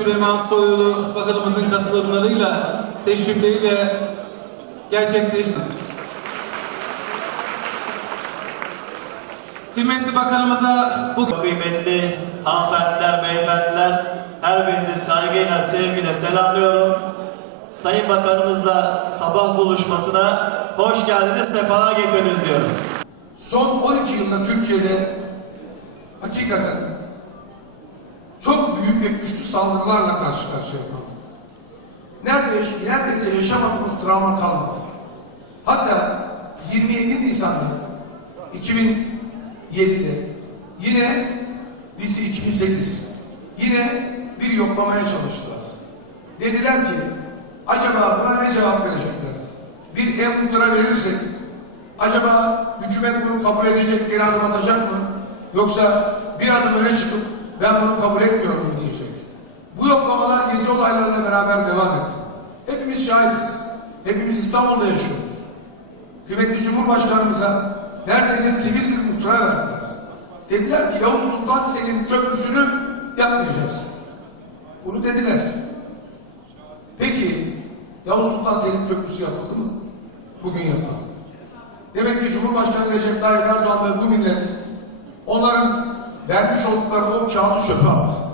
Süleyman Soylu Bakanımızın katılımlarıyla teşrifleriyle gerçekleşti. Kıymetli Bakanımıza bu Kıymetli hanımefendiler, beyefendiler, her birinizi saygıyla, sevgiyle selamlıyorum. Sayın Bakanımızla sabah buluşmasına hoş geldiniz, sefalar getirdiniz diyorum. Son 12 yılda Türkiye'de hakikaten çok büyük ve güçlü saldırılarla karşı karşıya kaldık. Neredeyse, neredeyse yaşamadığımız travma kalmadı. Hatta 27 Nisan'da 2007'de yine bizi 2008 yine bir yoklamaya çalıştılar. Dediler ki acaba buna ne cevap verecekler? Bir ev muhtıra verirsek acaba hükümet bunu kabul edecek geri adım atacak mı? Yoksa bir adım öne çıkıp ben bunu kabul etmiyorum olaylarıyla beraber devam etti. Hepimiz şahidiz. Hepimiz İstanbul'da yaşıyoruz. Kıymetli Cumhurbaşkanımıza neredeyse sivil bir muhtıra verdiler. Dediler ki Yavuz Sultan Selim köprüsünü yapmayacağız. Bunu dediler. Peki Yavuz Sultan Selim Köprüsü yapıldı mı? Bugün yapıldı. Demek ki Cumhurbaşkanı Recep Tayyip Erdoğan ve bu millet onların vermiş oldukları o kağıdı çöpe attı.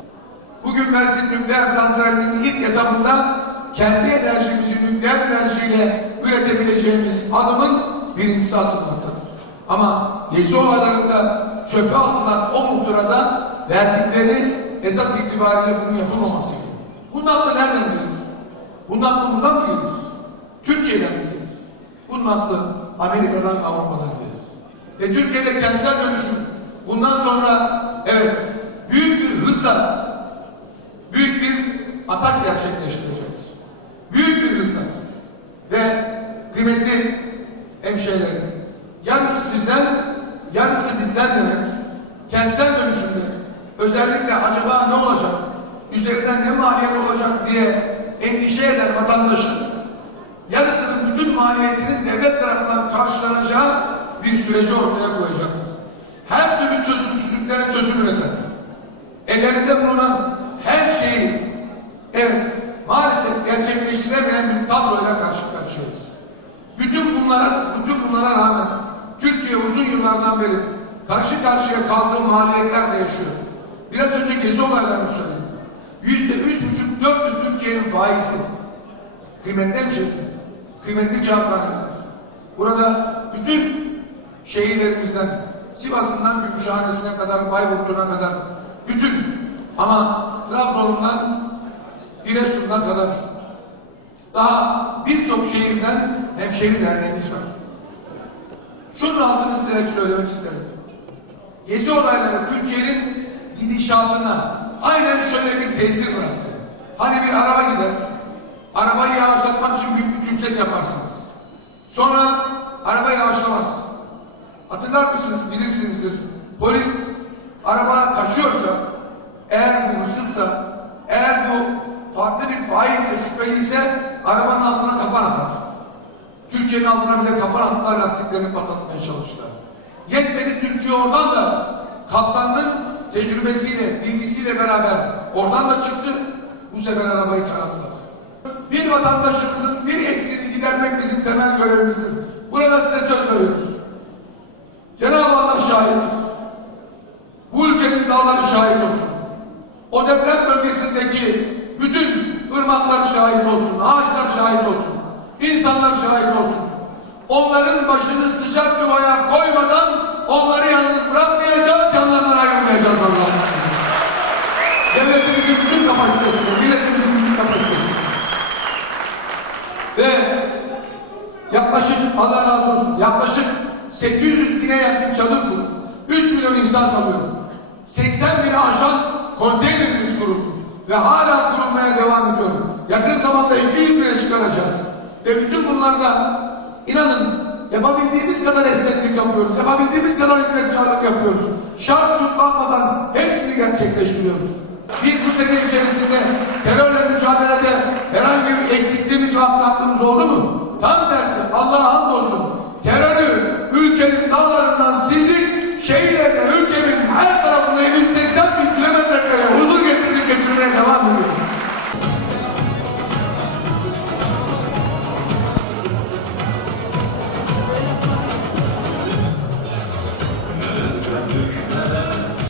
Bugün Mersin Nükleer Santrali'nin ilk etapında kendi enerjimizi nükleer enerjiyle üretebileceğimiz adımın birincisi atılmaktadır. Ama gezi olaylarında çöpe atılan o muhtırada verdikleri esas itibariyle bunun yapılmaması gerekiyor. Bunun aklı nereden gelir? Bunun aklı bundan mı gelir? Türkiye'den mi gelir? Bunun aklı Amerika'dan, Avrupa'dan gelir. Ve Türkiye'de kentsel dönüşüm bundan sonra evet büyük bir hızla büyük bir atak gerçekleştirecektir. Büyük bir hızla. Ve kıymetli hemşehrilerim, yarısı sizden, yarısı bizden demek, kentsel dönüşümde özellikle acaba ne olacak, üzerinden ne maliyet olacak diye endişe eden vatandaşın yarısının bütün maliyetinin devlet tarafından karşılanacağı bir süreci ortaya koyacaktır. Her türlü çözümsüzlüklere çözüm üreten, ellerinde bulunan her şeyi evet maalesef gerçekleştiremeyen bir tabloyla karşı karşıyayız. Bütün bunlara, bütün bunlara rağmen Türkiye uzun yıllardan beri karşı karşıya kaldığı maliyetlerle yaşıyor. Biraz önce gezi olaylarını söyledim. Yüzde üç buçuk dörtlü Türkiye'nin faizi. Kıymetli hemşehrim, kıymetli kağıt arkadaşlar. Burada bütün şehirlerimizden, Sivas'ından Gümüşhane'sine kadar, Bayburt'una kadar, bütün ama Trabzon'dan Giresun'a kadar daha birçok şehirden hemşehri derneğimiz var. Şunun altını çizerek söylemek isterim. Gezi olayları Türkiye'nin gidişatına aynen şöyle bir tesir bıraktı. Hani bir araba gider, arabayı yavaşlatmak için büyük bir tümsek yaparsınız. Sonra araba yavaşlamaz. Hatırlar mısınız, bilirsinizdir. Polis araba kaçıyorsa, eğer bu hırsızsa, eğer bu farklı bir faizse, şüpheliyse arabanın altına. Türkiye'nin altına bile kapan attılar, lastiklerini patlatmaya çalıştılar. Yetmedi Türkiye oradan da kaptanın tecrübesiyle, bilgisiyle beraber oradan da çıktı. Bu sefer arabayı taradılar. Bir vatandaşımızın bir eksiğini gidermek bizim temel görevimizdir. Burada size söz veriyoruz. Cenab-ı Allah şahittir. Bu ülkenin dağları şahit olsun. O deprem bölgesindeki bütün ırmaklar şahit olsun, ağaçlar şahit olsun, insanlar şahit olsun. Başını sıcak yuvaya koymadan onları yalnız bırakmayacağız, yanlarına ayırmayacağız Allah'ın izniyle. Devletimizin bütün kapasitesini, milletimizin bütün kapasitesini. Ve yaklaşık Allah razı olsun yaklaşık 800 bine yakın çadır kurduk. 3 milyon insan kalıyor. 80 bine aşan konteynerimiz kuruldu. Ve hala kurulmaya devam ediyor. Yakın zamanda 200 bine çıkaracağız. Ve bütün bunlarda inanın yapabildiğimiz kadar esneklik yapıyoruz. Yapabildiğimiz kadar hizmetkarlık yapıyoruz. Şart şutlanmadan hepsini gerçekleştiriyoruz. Biz bu sene içerisinde terörle mücadelede herhangi bir eksikliğimiz ve aksaklığımız oldu mu?